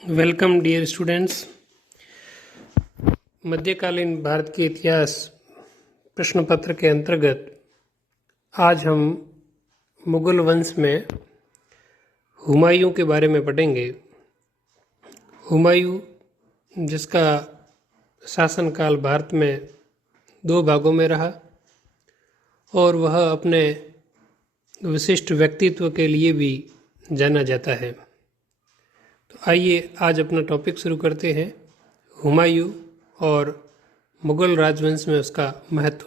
Welcome dear students. मध्यकालीन भारत के इतिहास प्रश्न पत्र के अंतर्गत आज हम मुगल वंश में हुमायूं के बारे में पढ़ेंगे। हुमायूं जिसका शासनकाल भारत में 2 भागों में रहा और वह अपने विशिष्ट व्यक्तित्व के लिए भी जाना जाता है। तो आइए आज अपना टॉपिक शुरू करते हैं, हुमायूं और मुगल राजवंश में उसका महत्व।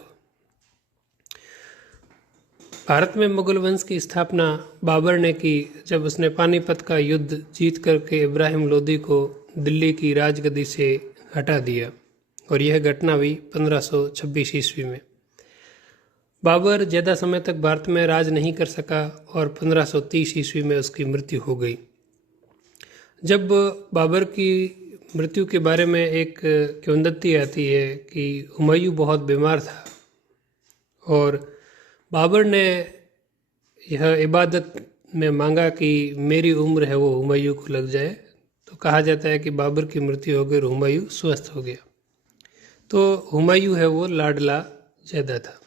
भारत में मुगल वंश की स्थापना बाबर ने की जब उसने पानीपत का युद्ध जीत करके इब्राहिम लोदी को दिल्ली की राजगद्दी से हटा दिया और यह घटना हुई 1526 ईस्वी में। बाबर ज़्यादा समय तक भारत में राज नहीं कर सका और 1530 ईस्वी में उसकी मृत्यु हो गई। जब बाबर की मृत्यु के बारे में एक किंवदंती आती है कि हुमायूं बहुत बीमार था और बाबर ने यह इबादत में मांगा कि मेरी उम्र है वो हुमायूं को लग जाए, तो कहा जाता है कि बाबर की मृत्यु हो गई और हुमायूं स्वस्थ हो गया। तो हुमायूं है वो लाडला ज़्यादा था।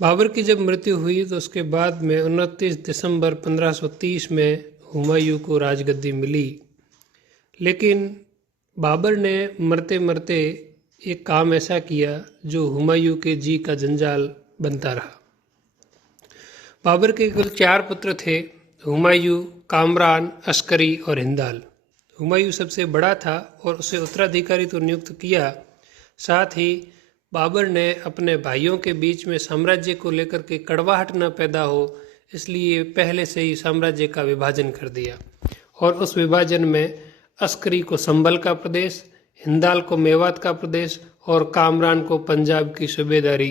बाबर की जब मृत्यु हुई तो उसके बाद में 29 दिसंबर 1530 में हुमायूं को राजगद्दी मिली, लेकिन बाबर ने मरते मरते एक काम ऐसा किया जो हुमायूं के जी का जंजाल बनता रहा। बाबर के कुल 4 पुत्र थे, हुमायूं, कामरान, अस्करी और हिंदाल। हुमायूं सबसे बड़ा था और उसे उत्तराधिकारी तो नियुक्त किया, साथ ही बाबर ने अपने भाइयों के बीच में साम्राज्य को लेकर के कड़वाहट न पैदा हो इसलिए पहले से ही साम्राज्य का विभाजन कर दिया और उस विभाजन में अस्करी को संभल का प्रदेश, हिंदाल को मेवात का प्रदेश और कामरान को पंजाब की सूबेदारी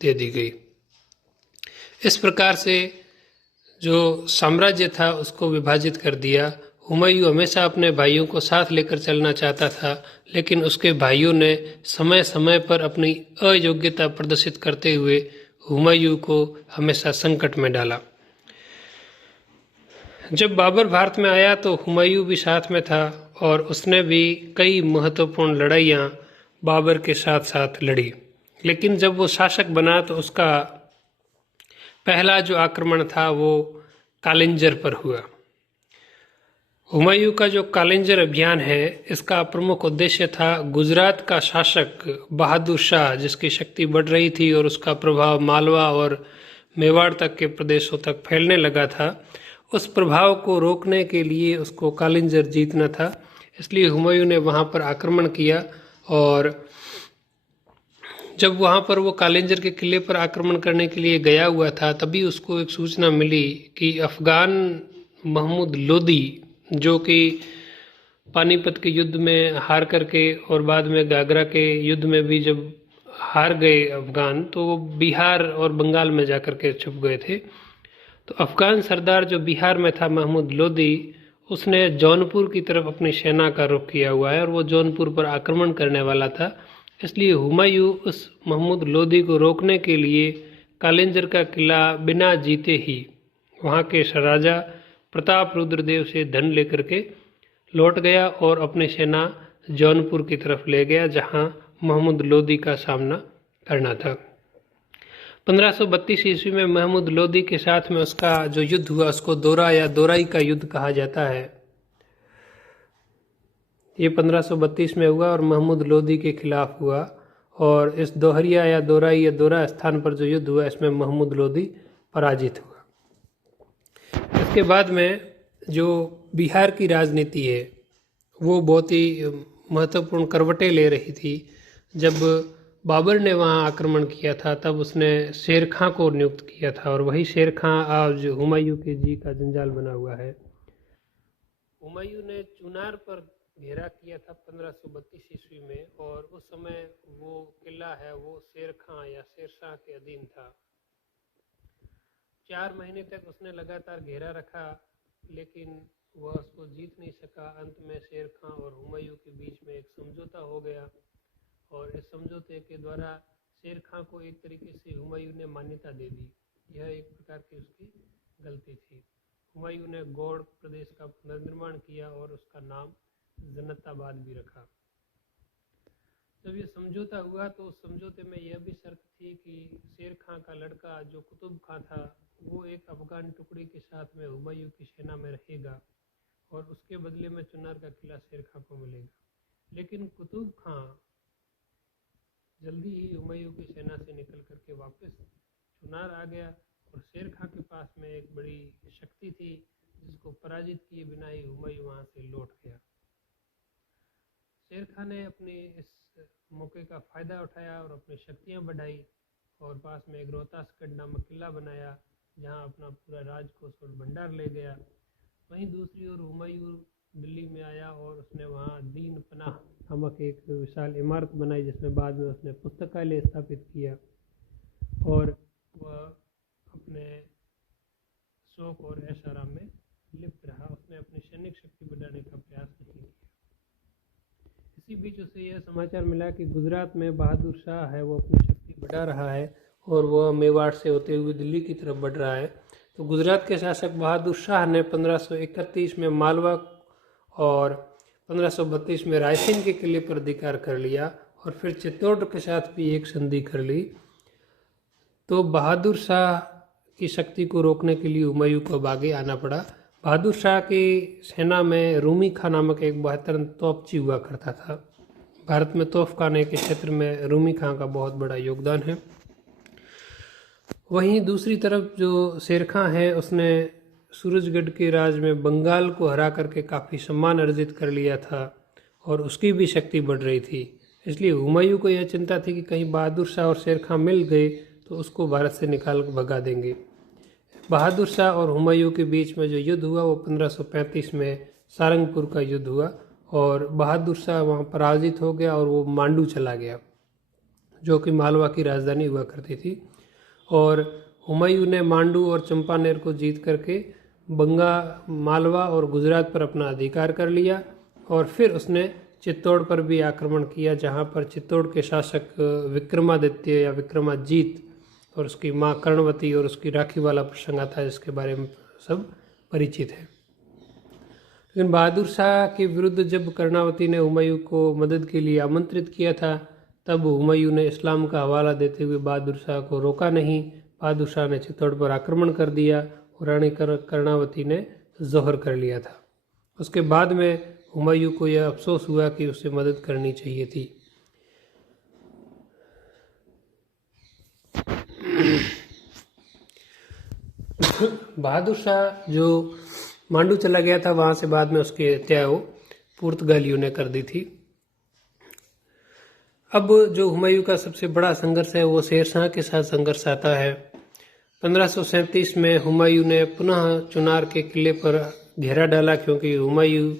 दे दी गई। इस प्रकार से जो साम्राज्य था उसको विभाजित कर दिया। हुमायूं हमेशा अपने भाइयों को साथ लेकर चलना चाहता था, लेकिन उसके भाइयों ने समय समय पर अपनी अयोग्यता प्रदर्शित करते हुए हुमायूं को हमेशा संकट में डाला। जब बाबर भारत में आया तो हुमायूं भी साथ में था और उसने भी कई महत्वपूर्ण लड़ाइयाँ बाबर के साथ साथ लड़ी, लेकिन जब वो शासक बना तो उसका पहला जो आक्रमण था वो कालिंजर पर हुआ। हुमायूं का जो कालिंजर अभियान है इसका प्रमुख उद्देश्य था गुजरात का शासक बहादुर शाह, जिसकी शक्ति बढ़ रही थी और उसका प्रभाव मालवा और मेवाड़ तक के प्रदेशों तक फैलने लगा था, उस प्रभाव को रोकने के लिए उसको कालिंजर जीतना था। इसलिए हुमायूं ने वहाँ पर आक्रमण किया और जब वहाँ पर वो कालिंजर के किले पर आक्रमण करने के लिए गया हुआ था तभी उसको एक सूचना मिली कि अफगान महमूद लोदी, जो कि पानीपत के युद्ध में हार करके और बाद में गागरा के युद्ध में भी जब हार गए अफगान, तो वो बिहार और बंगाल में जाकर के छुप गए थे। तो अफगान सरदार जो बिहार में था महमूद लोदी, उसने जौनपुर की तरफ अपनी सेना का रुख किया हुआ है और वो जौनपुर पर आक्रमण करने वाला था। इसलिए हुमायूं उस महमूद लोदी को रोकने के लिए कालिंजर का किला बिना जीते ही वहाँ के राजा प्रताप रुद्रदेव से धन लेकर के लौट गया और अपनी सेना जौनपुर की तरफ ले गया, जहाँ महमूद लोदी का सामना करना था। 1532 ईस्वी में महमूद लोदी के साथ में उसका जो युद्ध हुआ उसको दोरा या दोराई का युद्ध कहा जाता है। ये 1532 में हुआ और महमूद लोदी के खिलाफ हुआ और इस दोहरिया या दोराई या दोरा स्थान पर जो युद्ध हुआ इसमें महमूद लोदी पराजित हुआ। इसके बाद में जो बिहार की राजनीति है वो बहुत ही महत्वपूर्ण करवटें ले रही थी। जब बाबर ने वहाँ आक्रमण किया था तब उसने शेर खां को नियुक्त किया था और वही शेर खां आज हुमायूं के जी का जंजाल बना हुआ है। हुमायूं ने चुनार पर घेरा किया था 1532 ईस्वी में और उस समय वो किला है वो शेर खां या शेरशाह के अधीन था। 4 महीने तक उसने लगातार घेरा रखा, लेकिन वह उसको जीत नहीं सका। अंत में शेर खां और हुमायूं के बीच में एक समझौता हो गया और इस समझौते के द्वारा शेर खां को एक तरीके से हुमायूं ने मान्यता दे दी। यह एक प्रकार की उसकी गलती थी। हुमायूं ने गौड़ प्रदेश का पुनर्निर्माण किया और उसका नाम जन्नताबाद भी रखा। जब ये समझौता हुआ तो उस समझौते में यह भी शर्त थी कि शेर खां का लड़का जो कुतुब खां था वो एक अफगान टुकड़ी के साथ में हुमायूं की सेना में रहेगा और उसके बदले में चुनार का किला शेर खां को मिलेगा। लेकिन कुतुब खां जल्दी ही हुमायूं की सेना से निकल करके वापस चुनार आ गया और शेर खां के पास में एक बड़ी शक्ति थी जिसको पराजित किए बिना ही हुमायूं वहां से लौट गया। शेर खां ने अपनी इस मौके का फ़ायदा उठाया और अपनी शक्तियां बढ़ाई और पास में एक रोहतासगढ़ नामक किला बनाया जहां अपना पूरा राजकोष और भंडार ले गया। वहीं दूसरी ओर हुमायूं दिल्ली में आया और उसने वहां दीन पनाह नामक एक विशाल इमारत बनाई जिसमें बाद में उसने पुस्तकालय स्थापित किया और वह अपने शौक और ऐश आराम में लिप्त रहा। उसने अपनी सैनिक शक्ति बढ़ाने का प्रयास नहीं किया। इसी बीच उसे यह समाचार मिला कि गुजरात में बहादुर शाह है वो अपनी शक्ति बढ़ा रहा है और वह मेवाड़ से होते हुए दिल्ली की तरफ बढ़ रहा है। तो गुजरात के शासक बहादुर शाह ने 1531 में मालवा और 1532 में रायसेन के किले पर अधिकार कर लिया और फिर चित्तौड़ के साथ भी एक संधि कर ली। तो बहादुर शाह की शक्ति को रोकने के लिए हुमायूं को अब आगे आना पड़ा। बहादुर शाह की सेना में रूमी खां नामक एक बहत्तर तोपची हुआ करता था। भारत में तोप खाने के क्षेत्र में रूमी खां का बहुत बड़ा योगदान है। वहीं दूसरी तरफ जो शेर खां है उसने सूरजगढ़ के राज में बंगाल को हरा करके काफ़ी सम्मान अर्जित कर लिया था और उसकी भी शक्ति बढ़ रही थी। इसलिए हुमायूं को यह चिंता थी कि कहीं बहादुर शाह और शेर खां मिल गए तो उसको भारत से निकाल भगा देंगे। बहादुर शाह और हुमायूं के बीच में जो युद्ध हुआ वो 1535 में सारंगपुर का युद्ध हुआ और बहादुर शाह वहाँ पराजित हो गया और वो मांडू चला गया जो कि मालवा की राजधानी हुआ करती थी। और हुमायूं ने मांडू और चंपानेर को जीत करके मालवा और गुजरात पर अपना अधिकार कर लिया और फिर उसने चित्तौड़ पर भी आक्रमण किया जहाँ पर चित्तौड़ के शासक विक्रमादित्य या विक्रमाजीत और उसकी माँ कर्णवती और उसकी राखी वाला प्रसंग आता है जिसके बारे में सब परिचित है। लेकिन बहादुर शाह के विरुद्ध जब कर्णावती ने हुमायूं को मदद के लिए आमंत्रित किया था तब हुमायूं ने इस्लाम का हवाला देते हुए बहादुर शाह को रोका नहीं। बहादुर शाह ने चित्तौड़ पर आक्रमण कर दिया और रानी कर्णावती ने जौहर कर लिया था। उसके बाद में हुमायूं को यह अफसोस हुआ कि उसे मदद करनी चाहिए थी। बहादुर शाह जो मांडू चला गया था वहां से बाद में उसकी हत्या पुर्तगालियों ने कर दी थी। अब जो हुमायूं का सबसे बड़ा संघर्ष है वो शेर शाह के साथ संघर्ष आता है। 1537 में हुमायूं ने पुनः चुनार के किले पर घेरा डाला क्योंकि हुमायूं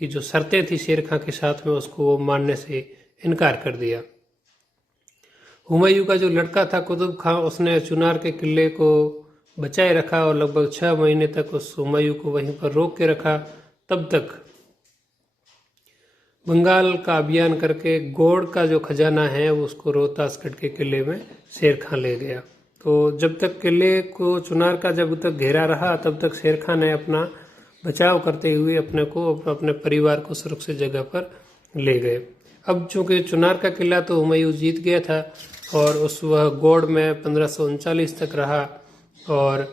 की जो शर्तें थी शेर खां के साथ में उसको वो मानने से इनकार कर दिया। हुमायूं का जो लड़का था कुतुब खां उसने चुनार के किले को बचाए रखा और लगभग 6 महीने तक उस हुमायूं को वहीं पर रोक के रखा। तब तक बंगाल का अभियान करके गौड़ का जो खजाना है उसको रोहतासगढ़ के किले में शेर खां ले गया। तो जब तक किले को चुनार का जब तक घेरा रहा तब तक शेर खां ने अपना बचाव करते हुए अपने परिवार को सुरक्षित जगह पर ले गए। अब चूंकि चुनार का किला तो हुमायूं जीत गया था और वह गौड़ में 1539 तक रहा और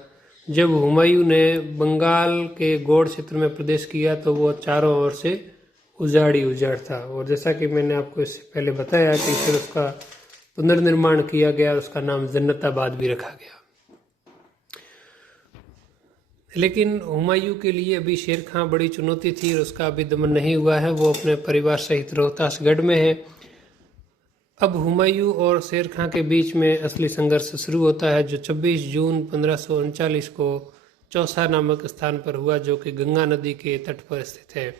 जब हुमायूं ने बंगाल के गौड़ क्षेत्र में प्रवेश किया तो वो चारों ओर से उजाड़ था और जैसा कि मैंने आपको इससे पहले बताया कि फिर उसका पुनर्निर्माण किया गया, उसका नाम जन्नताबाद भी रखा गया। लेकिन हुमायूं के लिए अभी शेर खां बड़ी चुनौती थी और उसका अभी दमन नहीं हुआ है। वो अपने परिवार सहित रोहतासगढ़ में है। अब हुमायूं और शेर खां के बीच में असली संघर्ष शुरू होता है जो 26 जून 1539 को चौसा नामक स्थान पर हुआ जो कि गंगा नदी के तट पर स्थित है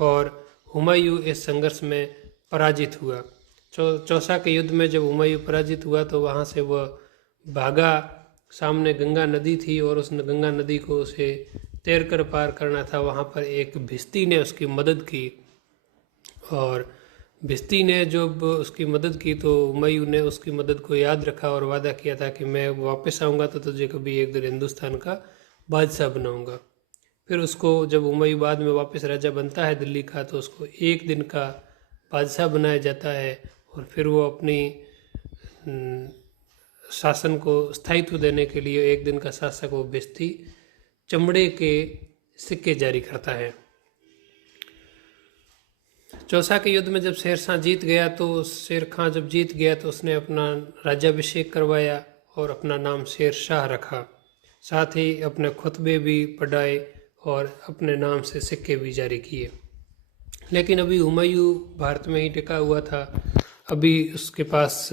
और हुमायूं इस संघर्ष में पराजित हुआ। चौसा के युद्ध में जब हुमायूं पराजित हुआ तो वहाँ से वह भागा। सामने गंगा नदी थी और उस गंगा नदी को उसे तैरकर पार करना था। वहाँ पर एक भिस्ती ने उसकी मदद की और भिस्ती ने जब उसकी मदद की तो हुमायूं ने उसकी मदद को याद रखा और वादा किया था कि मैं वापस आऊँगा तो तुझे कभी एक दिन हिंदुस्तान का बादशाह बनाऊँगा। फिर उसको जब हुमायूं बाद में वापस राजा बनता है दिल्ली का, तो उसको एक दिन का बादशाह बनाया जाता है और फिर वो अपनी शासन को स्थायित्व देने के लिए एक दिन का शासक वो बेचती चमड़े के सिक्के जारी करता है। चौसा के युद्ध में जब शेरशाह जीत गया, तो शेर खां जब जीत गया तो उसने अपना राज्याभिषेक करवाया और अपना नाम शेर शाह रखा। साथ ही अपने खुतबे भी पढ़ाए और अपने नाम से सिक्के भी जारी किए। लेकिन अभी हुमायूं भारत में ही टिका हुआ था। अभी उसके पास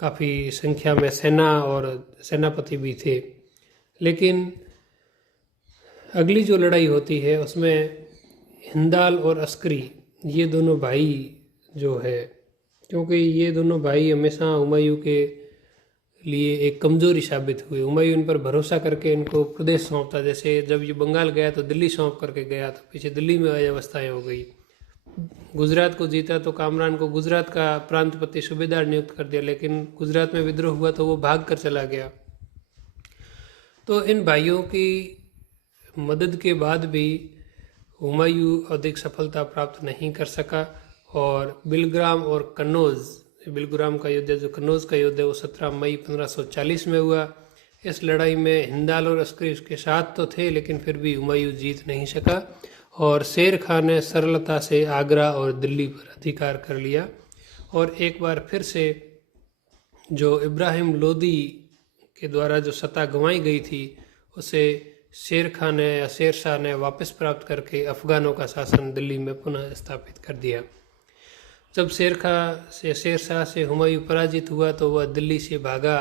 काफ़ी संख्या में सेना और सेनापति भी थे। लेकिन अगली जो लड़ाई होती है उसमें हिंदाल और अस्करी, ये दोनों भाई जो है, क्योंकि ये दोनों भाई हमेशा हुमायूं के लिए एक कमज़ोरी साबित हुए। हुमायूं इन पर भरोसा करके इनको प्रदेश सौंपता, जैसे जब ये बंगाल गया तो दिल्ली सौंप करके गया, तो पीछे दिल्ली में अव्यवस्थाएं हो गई। गुजरात को जीता तो कामरान को गुजरात का प्रांतपति सूबेदार नियुक्त कर दिया, लेकिन गुजरात में विद्रोह हुआ तो वो भाग कर चला गया। तो इन भाइयों की मदद के बाद भी हुमायूं अधिक सफलता प्राप्त नहीं कर सका और बिलग्राम और कन्नौज, बिलग्राम का युद्ध जो कन्नौज का युद्ध है वो 17 मई 1540 में हुआ। इस लड़ाई में हिंदाल और अस्करी उसके साथ तो थे, लेकिन फिर भी हुमायूं जीत नहीं सका और शेर खां ने सरलता से आगरा और दिल्ली पर अधिकार कर लिया। और एक बार फिर से जो इब्राहिम लोदी के द्वारा जो सत्ता गंवाई गई थी उसे शेर खां ने या शेर शाह ने वापस प्राप्त करके अफगानों का शासन दिल्ली में पुनः स्थापित कर दिया। जब शेर शाह से हुमायूं पराजित हुआ तो वह दिल्ली से भागा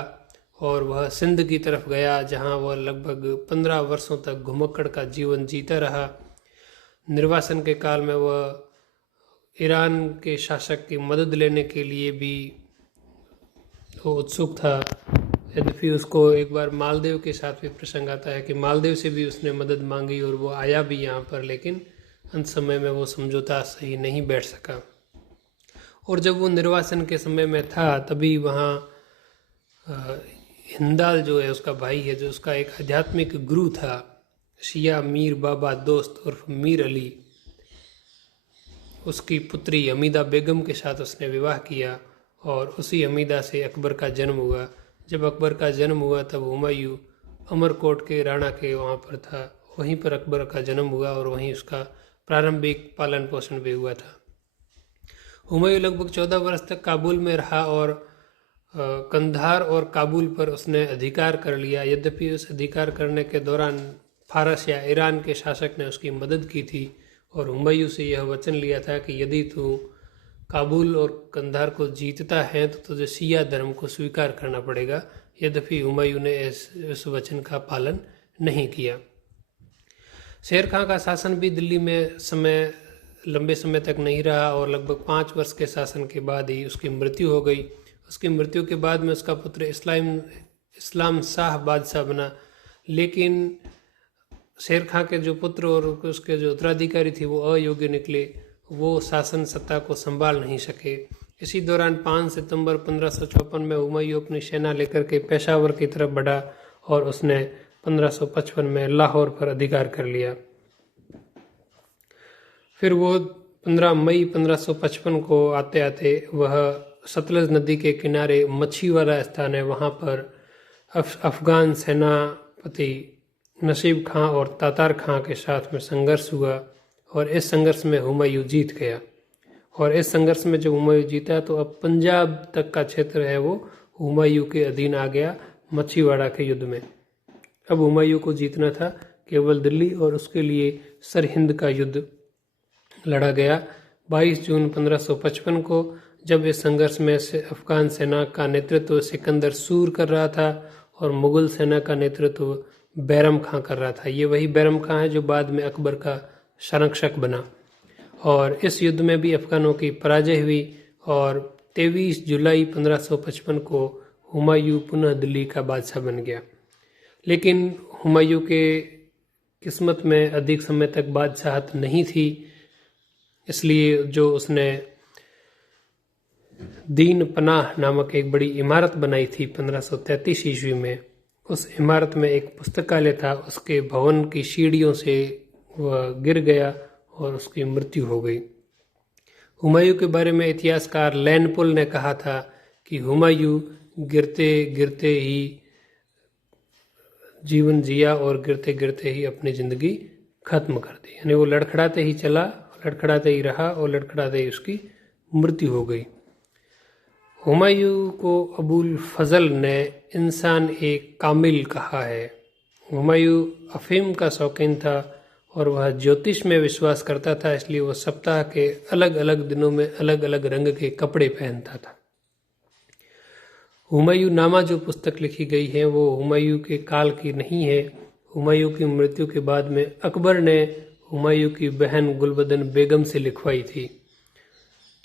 और वह सिंध की तरफ गया, जहां वह लगभग 15 वर्षों तक घुमक्कड़ का जीवन जीता रहा। निर्वासन के काल में वह ईरान के शासक की मदद लेने के लिए भी वो उत्सुक था। यद्यपि उसको एक बार मालदीव के साथ भी प्रसंग आता है कि मालदीव से भी उसने मदद मांगी और वो आया भी यहाँ पर, लेकिन अंत समय में वो समझौता सही नहीं बैठ सका। और जब वो निर्वासन के समय में था तभी वहाँ हिंदाल जो है उसका भाई है, जो उसका एक आध्यात्मिक गुरु था, शिया मीर बाबा दोस्त उर्फ मीर अली, उसकी पुत्री हमीदा बेगम के साथ उसने विवाह किया और उसी हमीदा से अकबर का जन्म हुआ। जब अकबर का जन्म हुआ तब हुमायूं अमरकोट के राणा के वहाँ पर था, वहीं पर अकबर का जन्म हुआ और वहीं उसका प्रारंभिक पालन पोषण भी हुआ था। हुमायूं लगभग 14 वर्ष तक काबुल में रहा और कंधार और काबुल पर उसने अधिकार कर लिया। यद्यपि उस अधिकार करने के दौरान फारस या ईरान के शासक ने उसकी मदद की थी और हुमायूं से यह वचन लिया था कि यदि तू काबुल और कंधार को जीतता है तो तुझे शिया धर्म को स्वीकार करना पड़ेगा। यद्यपि हुमायूं ने इस वचन का पालन नहीं किया। शेर खां का शासन भी दिल्ली में लंबे समय तक नहीं रहा और लगभग 5 वर्ष के शासन के बाद ही उसकी मृत्यु हो गई। उसकी मृत्यु के बाद में उसका पुत्र इस्लाम शाह बादशाह बना, लेकिन शेर खां के जो पुत्र और उसके जो उत्तराधिकारी थे वो अयोग्य निकले, वो शासन सत्ता को संभाल नहीं सके। इसी दौरान 5 सितंबर 1554 में हुमायूं अपनी सेना लेकर के पेशावर की तरफ बढ़ा और उसने 1555 में लाहौर पर अधिकार कर लिया। फिर वो 15 मई 1555 को आते आते वह सतलज नदी के किनारे मच्छीवाला स्थान है, वहाँ पर अफगान सेनापति नसीब खां और तातार खां के साथ में संघर्ष हुआ और इस संघर्ष में हुमायूं जीत गया। और इस संघर्ष में जब हुमायूं जीता तो अब पंजाब तक का क्षेत्र है वो हुमायूं के अधीन आ गया मच्छीवाड़ा के युद्ध में। अब हुमायूं को जीतना था केवल दिल्ली और उसके लिए सरहिंद का युद्ध लड़ा गया। 22 जून 1555 को जब इस संघर्ष में से अफगान सेना का नेतृत्व सिकंदर सूर कर रहा था और मुगल सेना का नेतृत्व बैरम खां कर रहा था। ये वही बैरम खां है जो बाद में अकबर का संरक्षक बना। और इस युद्ध में भी अफगानों की पराजय हुई और 23 जुलाई 1555 को हुमायूं पुनः दिल्ली का बादशाह बन गया। लेकिन हुमायूं के किस्मत में अधिक समय तक बादशाहत नहीं थी, इसलिए जो उसने दीन पनाह नामक एक बड़ी इमारत बनाई थी 1533 ईस्वी में, उस इमारत में एक पुस्तकालय था, उसके भवन की सीढ़ियों से वह गिर गया और उसकी मृत्यु हो गई। हुमायूं के बारे में इतिहासकार लैनपुल ने कहा था कि हुमायूं गिरते गिरते ही जीवन जिया और गिरते गिरते ही अपनी ज़िंदगी खत्म कर दी। यानी वो लड़खड़ाते ही चला, लड़खड़ाते ही रहा और लड़खड़ाते ही उसकी मृत्यु हो गई। हुमायूं को अबुल फजल ने इंसान एक कामिल कहा है। हुमायूं अफीम का शौकीन था और वह ज्योतिष में विश्वास करता था, इसलिए वह सप्ताह के अलग अलग दिनों में अलग अलग रंग के कपड़े पहनता था। हुमायूं नामा जो पुस्तक लिखी गई है वो हुमायूं के काल की नहीं है। हुमायूं की मृत्यु के बाद में अकबर ने हुमायूं की बहन गुलबदन बेगम से लिखवाई थी,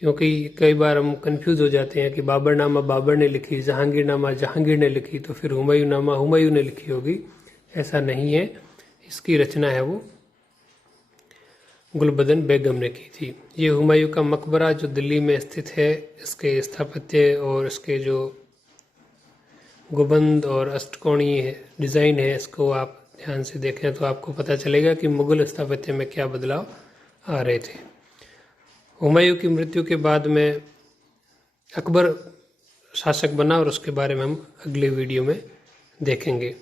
क्योंकि कई बार हम कंफ्यूज हो जाते हैं कि बाबर नामा बाबर ने लिखी, जहांगीर नामा जहांगीर ने लिखी, तो फिर हुमायूं नामा हुमायूं ने लिखी होगी। ऐसा नहीं है, इसकी रचना है वो गुलबदन बेगम ने की थी। ये हुमायूं का मकबरा जो दिल्ली में स्थित है, इसके स्थापत्य और इसके जो गुंबद और अष्टकोणीय डिज़ाइन है, इसको आप ध्यान से देखें तो आपको पता चलेगा कि मुगल स्थापत्य में क्या बदलाव आ रहे थे। हुमायूं की मृत्यु के बाद में अकबर शासक बना और उसके बारे में हम अगले वीडियो में देखेंगे।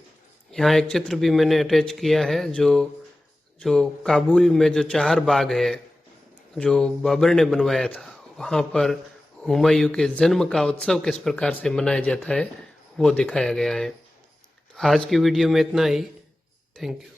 यहाँ एक चित्र भी मैंने अटैच किया है जो काबुल में जो चार बाग है जो बाबर ने बनवाया था, वहाँ पर हुमायूं के जन्म का उत्सव किस प्रकार से मनाया जाता है वो दिखाया गया है। आज की वीडियो में इतना ही। Thank you.